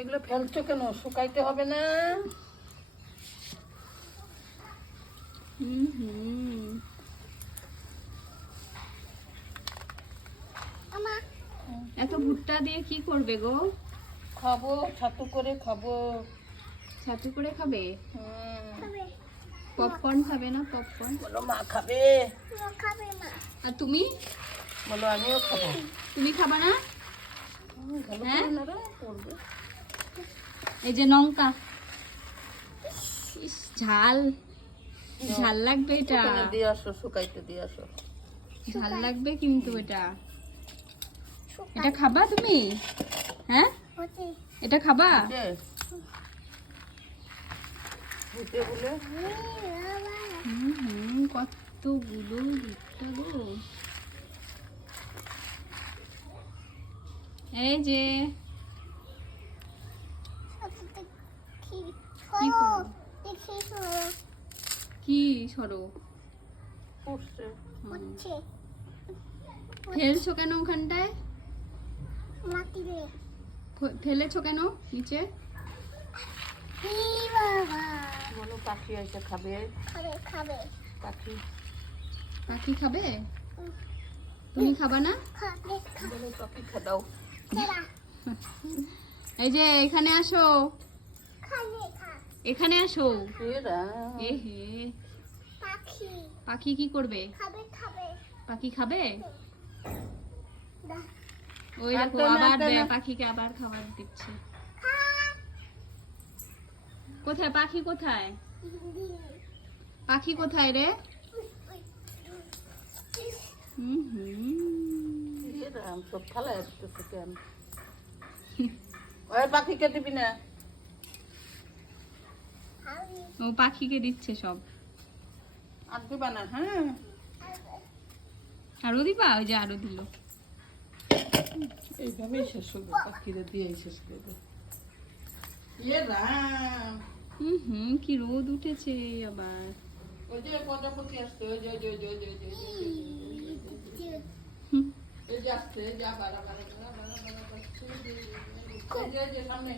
এগুলো ফেলছো কেন? শুকাইতে হবে না? এত ভুট্টা দিয়ে কি করবে গো? খাবো, ছাতু করে খাবো। ছাতু করে খাবে? পপকর্ন খাবে না? পপকর্ন বলো মা খাবে। আর তুমি? বলো আমিও খাবো। তুমি খাবা না? ভালো হ্যাঁ? করে নাড়ো, করবে। এই যে লঙ্কা, ইস, ঝাল ঝাল লাগবে এটা। ওখানে দিয়ে আসো, শুকাইতে দিয়ে আসো। ঝাল লাগবে কিন্তু এটা। এটা খাবা তুমি? হ্যাঁ, এটা খাবা? ভুটে বলে কতগুলো ভুট্টা গো। এই যে কি করো? কি সরো? করছে। ফেলছো কেন ওখানটায়? ফেলেছো কেন নিচে? বলো পাখি এসে খাবে। পাখি পাখি খাবে? তুমি খাবা না? বলো পাখি খাদাও। এই যে এখানে আসো, এখানে আসো। এ হে, পাখি কি করবে? পাখি খাবে? ওই দেখো আবার দেয়, পাখিকে আবার খাবার দিচ্ছে। কোথায় পাখি? কোথায় পাখি? কোথায় রে? সব ফালাই আসতেছে কেন? ওই পাখিকে দিবি না। ও পাখিকে দিচ্ছে সব। আর দিবা না? হ্যাঁ, আরো দিবা? ওই যে আরো দিল। এইভাবেই শেষ হবে, পাখিরে দিয়ে শেষ করবে। রাম, কি রোদ উঠেছে আবার। ওই যে প্রজাপতি আসছে, ওই যে ওই যে ওই যে ওই যে ওই যে এই যে আসছে, এই যে আবার আবার আবার আবার আবার আসছে, এই যে সামনে